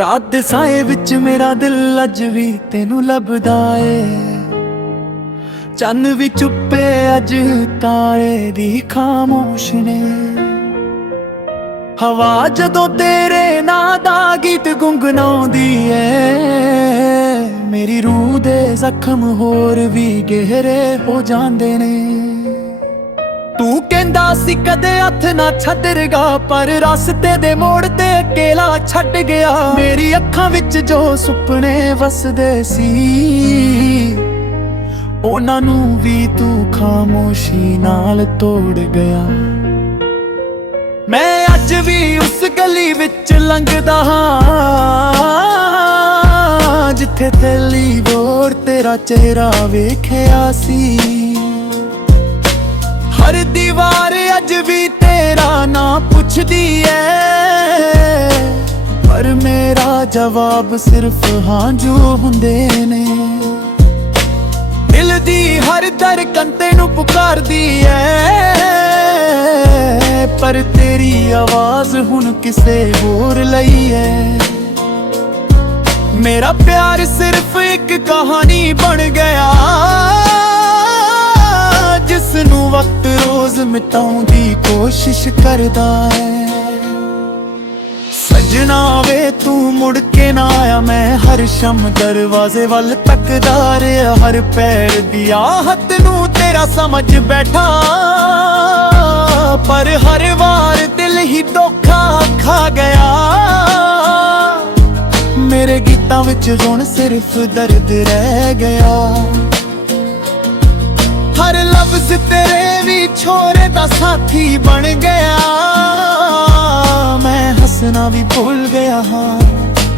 ਰਾਤ ਦੇ ਸਾਏ ਵਿੱਚ ਮੇਰਾ ਦਿਲ ਅੱਜ ਵੀ ਤੈਨੂੰ ਲੱਭਦਾ ਏ। ਚੰਨ ਵੀ ਚੁੱਪੇ ਅੱਜ ਤਾਰੇ ਦੀ ਖਾਮੋਸ਼ ਨੇ। ਹਵਾ ਜਦੋਂ ਤੇਰੇ ਨਾਂ ਦਾ ਗੀਤ ਗੁੰਗਣਾਉਂਦੀ ਏ, ਮੇਰੀ ਰੂਹ ਦੇ ਜ਼ਖਮ ਹੋਰ ਵੀ ਗਹਿਰੇ ਹੋ ਜਾਂਦੇ ਨੇ। ਤੂੰ ਕਹਿੰਦਾ ਸੀ ਕਦੇ ਹੱਥ ਨਾ ਛੱਡੇਗਾ, ਪਰ ਰਸਤੇ ਦੇ ਮੋੜ ਤੇ ਅਕੇਲਾ ਛੱਡ ਗਿਆ। ਮੇਰੀ ਅੱਖਾਂ ਵਿੱਚ ਜੋ ਸੁਪਨੇ ਵਸਦੇ ਸੀ, ਉਹਨਾਂ ਨੂੰ ਵੀ ਤੂੰ ਖਾਮੋਸ਼ੀ ਨਾਲ ਤੋੜ ਗਿਆ। ਮੈਂ ਅੱਜ ਵੀ ਉਸ ਗਲੀ ਵਿੱਚ ਲੰਘਦਾ ਹਾਂ, ਜਿੱਥੇ ਪਹਿਲੀ ਵਾਰ ਤੇਰਾ ਚਿਹਰਾ ਵੇਖਿਆ ਸੀ। ਹਰ ਦੀਵਾਰ ਅੱਜ ਵੀ ਤੇਰਾ ਨਾਂ ਪੁੱਛਦੀ ਏ, ਪਰ ਮੇਰਾ ਜਵਾਬ ਸਿਰਫ ਹਾਂ ਜੋ ਹੁੰਦੇ ਨੇ। ਦਿਲ ਦੀ ਹਰ ਧੜਕਨ ਤੈਨੂੰ ਪੁਕਾਰਦੀ ਏ, ਪਰ ਤੇਰੀ ਆਵਾਜ਼ ਹੁਣ ਕਿਸੇ ਹੋਰ ਲਈ ਏ। ਮੇਰਾ ਪਿਆਰ ਸਿਰਫ ਇੱਕ ਕਹਾਣੀ ਬਣ ਗਿਆ, ਜਿਸ ਨੂੰ ਵਕਤ ਰੋਜ਼ ਮਿਟਾਉਣ ਦੀ ਕੋਸ਼ਿਸ਼ ਕਰਦਾ ਹੈ। ਸਜਣਾ ਵੇ ਤੂੰ ਮੁੜ ਕੇ ਨਾ ਆਇਆ, ਮੈਂ ਹਰ ਸ਼ਮ ਦਰਵਾਜ਼ੇ ਵੱਲ ਤੱਕਦਾ ਰਿਹਾ। ਹਰ ਪੈਰ ਦੀ ਆਹਟ ਨੂੰ ਤੇਰਾ ਸਮਝ ਬੈਠਾ, ਪਰ ਹਰ ਵਾਰ ਦਿਲ ਹੀ ਧੋਖਾ ਖਾ ਗਿਆ। ਮੇਰੇ ਗੀਤਾਂ ਵਿੱਚ ਹੁਣ ਸਿਰਫ ਦਰਦ ਰਹਿ ਗਿਆ। ਹਰ ਲਫ਼ਜ਼ ਤੇਰੇ ਵੀ ਛੋਰੇ ਦਾ ਸਾਥੀ ਬਣ ਗਿਆ। ਮੈਂ ਹੱਸਣਾ ਵੀ ਭੁੱਲ ਗਿਆ ਹਾਂ,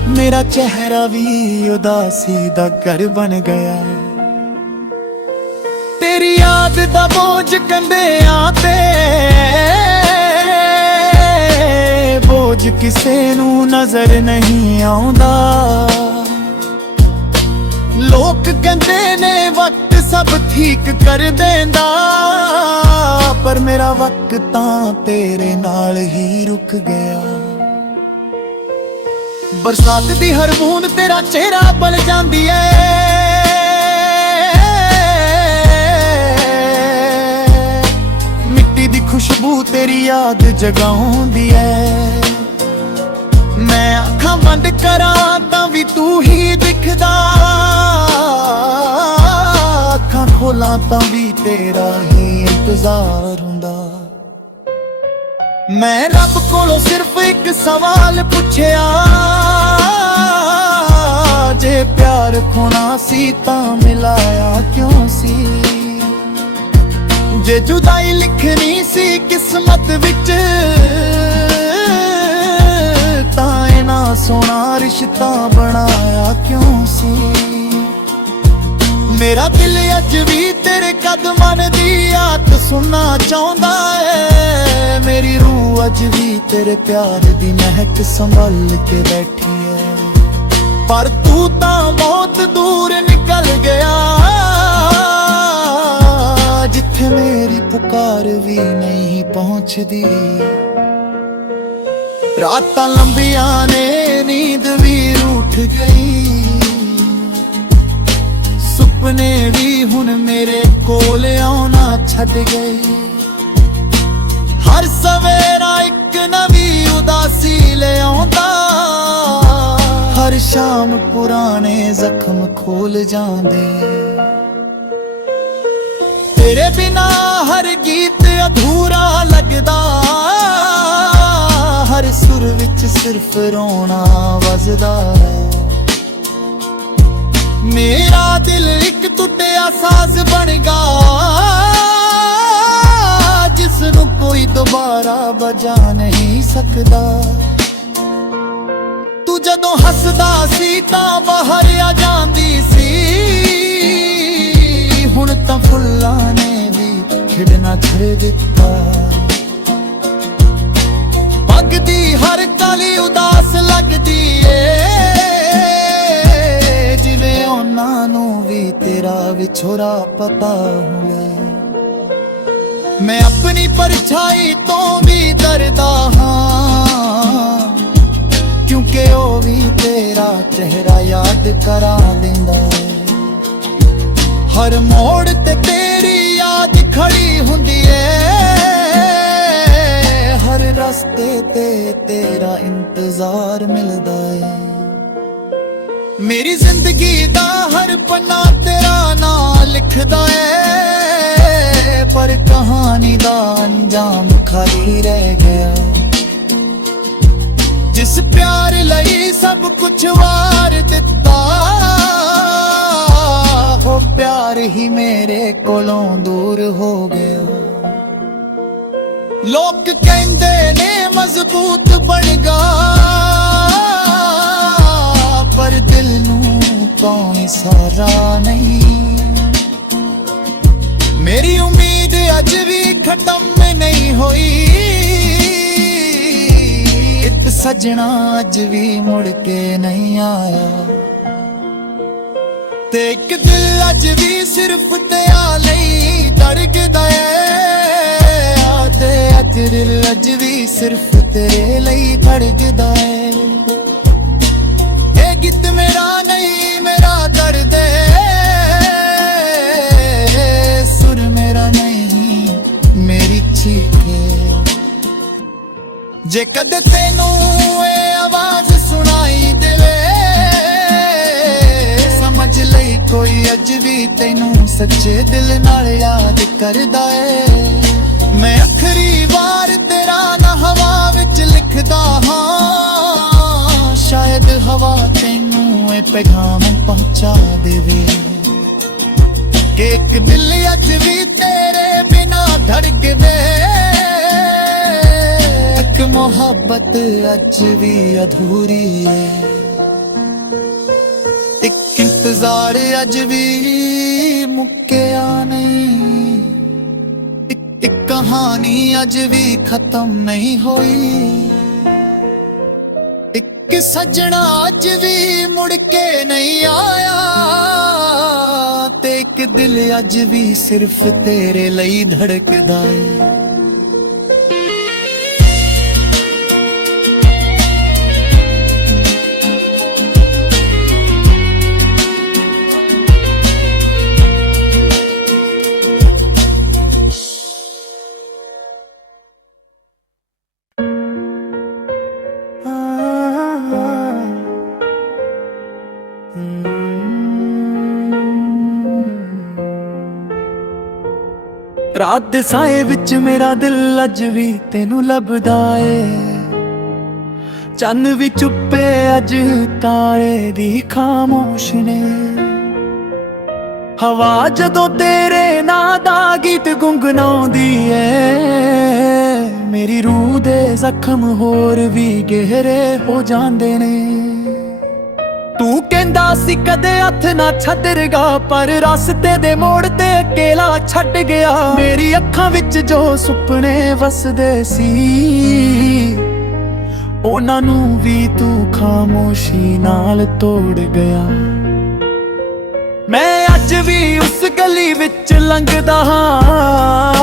ਮੇਰਾ ਚਿਹਰਾ ਵੀ ਉਦਾਸੀ ਦਾ ਘਰ ਬਣ ਗਿਆ। ਤੇਰੀ ਯਾਦ ਦਾ ਬੋਝ ਕੰਧਿਆਂ ਤੇ, ਬੋਝ ਕਿਸੇ ਨੂੰ ਨਜ਼ਰ ਨਹੀਂ ਆਉਂਦਾ। ਲੋਕ ਕਹਿੰਦੇ ਨੇ ਵਕਤ ਸਭ ਠੀਕ ਕਰ ਦੇਂਦਾ, ਪਰ ਮੇਰਾ ਵਕਤ ਤਾਂ ਤੇਰੇ ਨਾਲ ਹੀ ਰੁਕ ਗਿਆ। ਬਰਸਾਤ ਦੀ ਹਰ ਬੂੰਦ ਤੇਰਾ ਚਿਹਰਾ ਬਲ ਜਾਂਦੀ ਏ, ਮਿੱਟੀ ਦੀ ਖੁਸ਼ਬੂ ਤੇਰੀ ਯਾਦ ਜਗਾਉਂਦੀ ਏ। ਮੈਂ ਅੱਖਾਂ ਬੰਦ ਕਰਾਂ ਤਾਂ ਵੀ ਤੂੰ ਹੀ ਦਿਖਦਾ, ਅੱਖਾਂ ਖੋਲਾਂ ਤਾਂ ਵੀ ਤੇਰਾ ਹੀ ਇੰਤਜ਼ਾਰ ਹੁੰਦਾ। ਮੈਂ ਰੱਬ ਕੋਲੋਂ ਸਿਰਫ ਇੱਕ ਸਵਾਲ ਪੁੱਛਿਆ, ਜੇ ਪਿਆਰ ਖੋਣਾ ਸੀ ਤਾਂ ਮਿਲਾਇਆ ਕਿਉਂ ਸੀ। ਜੇ ਜੁਦਾਈ ਲਿਖਣੀ ਸੀ ਕਿਸਮਤ ਵਿੱਚ, ਤਾਂ ਇਨਾ ਸੋਹਣਾ ਰਿਸ਼ਤਾ ਬਣਾਇਆ ਕਿਉਂ ਸੀ। ਮੇਰਾ ਦਿਲ ਅੱਜ ਵੀ ਤੇਰੇ ਕਦਮਾਂ ਦੀ ਆਤ ਸੁਣਨਾ ਚਾਹੁੰਦਾ ਏ। ਮੇਰੀ ਰੂਹ ਅੱਜ ਵੀ ਤੇਰੇ ਪਿਆਰ ਦੀ ਮਹਿਕ ਸੰਭਾਲ ਕੇ ਬੈਠੀ ਏ, ਪਰ ਤੂੰ ਤਾਂ ਬਹੁਤ ਦੂਰ ਨਿਕਲ ਗਿਆ, ਜਿੱਥੇ ਮੇਰੀ ਪੁਕਾਰ ਵੀ ਨਹੀਂ ਪਹੁੰਚਦੀ। ਰਾਤਾਂ ਲੰਬੀਆਂ ਨੇ, ਨੀਂਦ ਵੀ ਰੁੱਠ ਗਈ, ਸੁਪਨੇ ਵੀ ਹੁਣ ਮੇਰੇ ਕੋਲ ਆਉਣਾ ਛੱਡ ਗਏ। ਹਰ ਸਵੇਰਾ ਇੱਕ ਨਵੀਂ ਉਦਾਸੀ ਲਿਆਉਂਦਾ, ਹਰ ਸ਼ਾਮ ਪੁਰਾਣੇ ਜ਼ਖਮ ਖੋਲ ਜਾਂਦੇ। ਤੇਰੇ ਬਿਨਾ ਹਰ ਗੀਤ ਅਧੂਰਾ ਲੱਗਦਾ, ਹਰ ਸੁਰ ਵਿੱਚ ਸਿਰਫ ਰੋਣਾ ਵੱਜਦਾ। ਮੇਰਾ ਦਿਲ ਇੱਕ ਟੁੱਟਿਆ ਸਾਜ਼ ਬਣਗਾ, ਜਿਸ ਨੂੰ ਕੋਈ ਦੁਬਾਰਾ ਵਜਾ ਨਹੀਂ ਸਕਦਾ। ਤੂੰ ਜਦੋਂ ਹੱਸਦਾ ਸੀ ਤਾਂ ਬਾਹਰ ਆ ਜਾਂਦੀ ਸੀ, ਹੁਣ ਤਾਂ ਫੁੱਲਾਂ ਨੇ ਵੀ ਖਿੜਨਾ ਛੱਡ ਦਿੱਤਾ। ਪੱਗ ਦੀ ਹਰ ਕਾਲੀ ਉਦਾਸ ਲੱਗਦੀ ਏ, ਜਿਵੇਂ ਉਹਨਾਂ ਨੂੰ ਵੀ ਤੇਰਾ ਵਿਛੋੜਾ ਪਤਾ ਹੋਵੇ। ਮੈਂ ਆਪਣੀ ਪਰਛਾਈ ਤੋਂ ਵੀ ਡਰਦਾ ਹਾਂ, ਕਿਉਂਕਿ के ओ भी तेरा चेहरा याद करा देंदा है। हर मोड़ ते तेरी याद खड़ी हुंदी है, हर रस्ते ते तेरा इंतजार मिलदा है। मेरी जिंदगी दा हर पन्ना तेरा नाम लिखदा है, पर कहानी दा अंजाम खाली रह गया। जिस प्यार लई सब कुछ वार दिता, वो प्यार ही मेरे कोलों दूर हो गया। लोग कहंदे ने मजबूत बनगा, पर दिल नू कोई सहारा नहीं। मेरी उम्मीद अज भी खत्म नहीं होई, इत सजना अज भी मुड़ के नहीं आया। ते एक दिल अज भी सिर्फ तेरा लई धड़कदा है, ते अज दिल अज भी सिर्फ तेरे लई धड़कदा है। ये गीत मेरा नहीं मेरा दर्द है, सुर मेरा नहीं मेरी चीख है। जे कदे तेनू ये आवाज सुनाई देवे, समझ लई कोई अज भी तेनू सच्चे दिल नाल याद करदा है। मैं आखरी बार तेरा ना हवा विच लिखदा हां, शायद हवा तेनू ए पैगाम पहुंचा देवे कि एक दिल अज भी तेरे बिना धड़कदे, एक मोहब्बत अज भी अधूरी है, एक इंतजार अज भी मुक्किया नहीं, एक कहानी अज भी खत्म नहीं हुई। एक सजना अज भी मुड़ के नहीं आया, ते एक दिल अज भी सिर्फ तेरे लई धड़कदा है। रात दे साए विच मेरा दिल अज भी तेनू लभदा ए, चन्न भी चुप्पे अज तारे दी खामोश ने। हवा जदों तेरे नां दा गीत गुंगनाउंदी ऐ, मेरी रूह दे जख्म होर भी गहरे हो जांदे ने। तू कहंदा सी कदे हथ ना छदरगा, पर रास्ते दे मोड़ ते अकेला छड़ गया। मेरी अखां विच जो सुपने वसदे सी, उन्हां नू भी तू खामोशी नाल तोड़ गया। मैं अज भी उस गली विच लंघदा हां,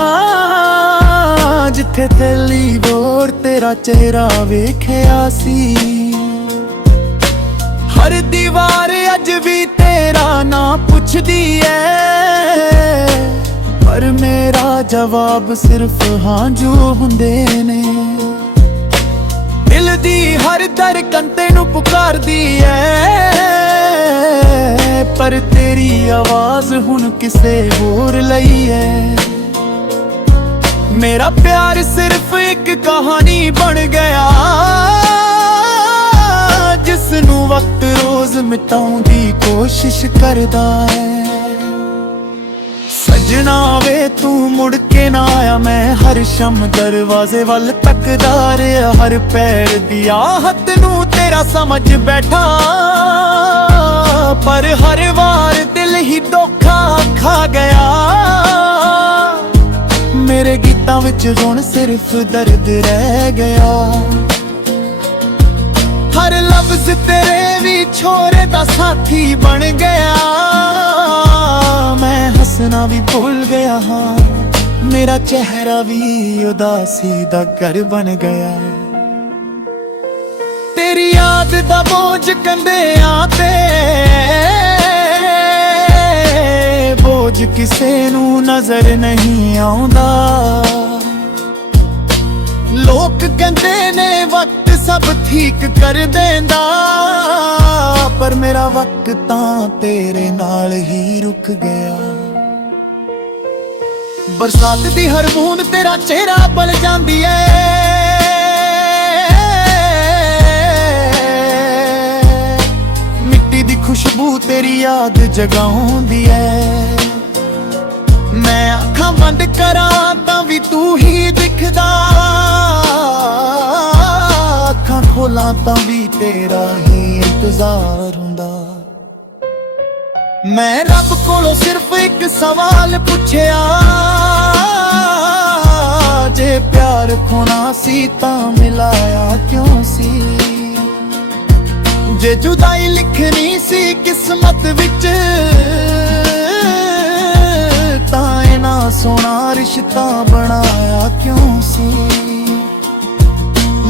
जिथे पहली वार तेरा चेहरा वेखिया सी। हर दीवार अज भी तेरा ना पुछदी है, पर मेरा जवाब सिर्फ हाँ जो हुंदे ने। दिल दी हर धड़कन तेनू पुकारदी है, पर तेरी आवाज हुन किसे होर लई है। मेरा प्यार सिर्फ एक कहानी बन गया, जिसनू वक्त रोज मिटाउण दी कोशिश करदा है। सजना वे तू मुड़ के ना आया, मैं हर शम दरवाजे वल तकदा रहा। हर पैर दी आहट नू तेरा समझ बैठा, पर हर वार दिल ही धोखा खा गया। मेरे गीतां विच हुण सिर्फ दर्द रह गया। हर लफ्ज तेरे भी छोरे दा साथी बन गया। मैं हंसना भी भूल गया हाँ, मेरा चेहरा भी उदासी दा घर बन गया। तेरी याद दा बोझ कंधियां ते बोझ किसे नू नजर नहीं आउंदा। लोक कहंदे ने वक्त सब ठीक कर देंदा, पर मेरा वक्त तां तेरे नाल ही रुक गया। बरसात दी हर बूंद तेरा चेहरा बल जांदी ऐ, मिट्टी दी खुशबू तेरी याद जगाउंदी ऐ। मैं अखां बंद करां तां भी तू ही दिखदा, अखां खोलां तां भी तेरा ही इंतजार हुंदा। मैं रब कोलों सिर्फ एक सवाल पुछया, जे प्यार खोना सी तां मिलाया क्यों सी। जे जुदाई लिखनी सी किस्मत विच तां इना सोना रिश्ता बनाया क्यों सी।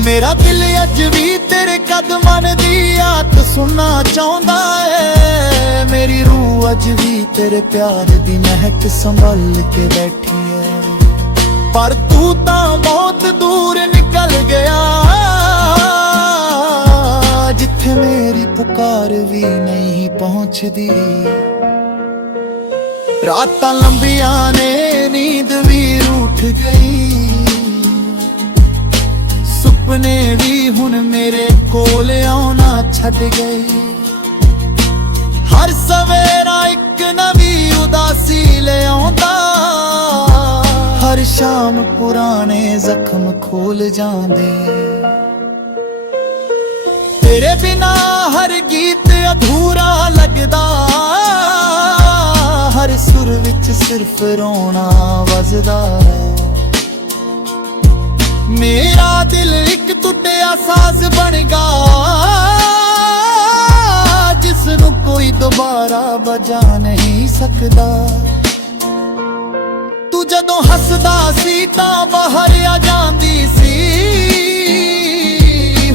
मेरा दिल अज भी तेरे कदमां दी आत सुनना चाहुंदा है। मेरी रूह अज भी तेरे प्यार दी महक संभाल के बैठी है, पर तू तां बहुत दूर निकल गया, जिथे मेरी पुकार भी नहीं पहुंचदी। रातां लंबियां ने नींद भी रूठ गई, सुपने भी हुण मेरे कोल आउणा छड्ड गए। हर सवेरा एक नवी उदासी ले आउंदा, हर शाम पुराने जख्म खोल जांदे। तेरे बिना हर गीत अधूरा लगदा, हर सुर विच सिर्फ रोना वजदा। मेरा दिल एक टुटिया साज बन गा, जिसनू कोई दोबारा बजा नहीं सकदा। तू जदों हसदा सी तां बाहर आ जांदी सी,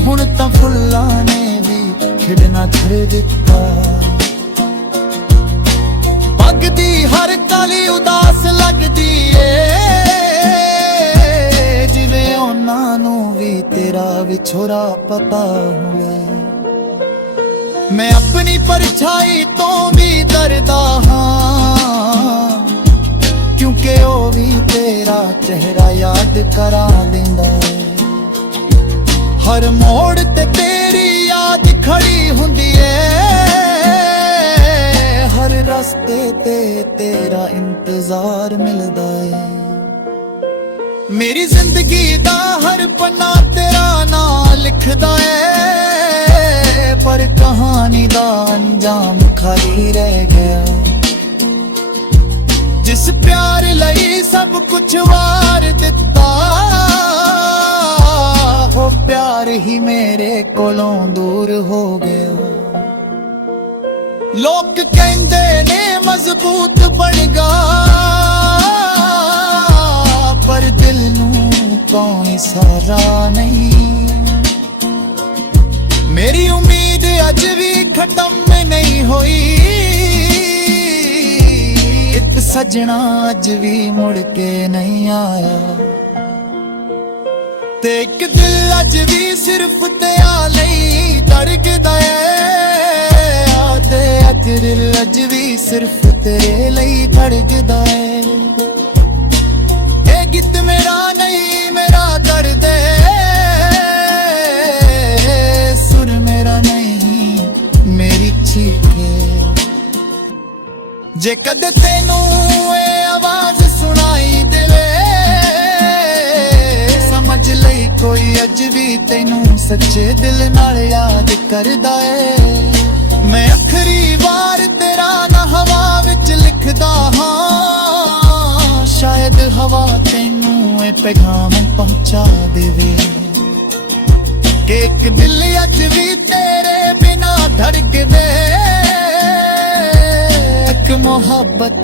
हुण तां फुल्लां ने भी खिड़ना छड़ दित्ता। पगदी हर काली उदास लगदी ए, जिवें उन्हां नू भी तेरा विछोड़ा पता होवे। मैं अपनी परछाई तो भी डरदा हां, क्योंकि ओ भी तेरा चेहरा याद करा देंदा है। हर मोड़ ते तेरी याद खड़ी हुंदी है, हर रास्ते ते तेरा इंतजार मिलदा है। मेरी जिंदगी दा हर पन्ना तेरा नाम लिखदा है, पर कहानी दा अंजाम खाली रह गया। जिस प्यार लई सब कुछ वार दिता, वो प्यार ही मेरे कोलों दूर हो गया। लोग कहंदे ने मजबूत बन गा, पर दिल नू कोई सहारा नहीं। मेरी उम्मीद अज भी खत्म नहीं होई, एक सजना अज भी मुड़ के नहीं आया। ते एक दिल अज भी सिर्फ तेरा लई धड़कदा है, ते अज दिल अज भी सिर्फ तेरे लई धड़कदा है। ए गीत मेरा नहीं मेरा दर्द है, सुर मेरा नहीं मेरी चीख है। जे कदे तेनू ए आवाज सुनाई देवे, समझ लई कोई अज भी तेनू सच्चे दिल नाल याद करदा है। मैं आखरी बार तेरा ना हवा विच लिखदा हां, शायद हवा तेनू ए पैगाम पहुंचा देवे। कि एक दिल अज भी तेरे बिना धड़कदे, एक मोहब्बत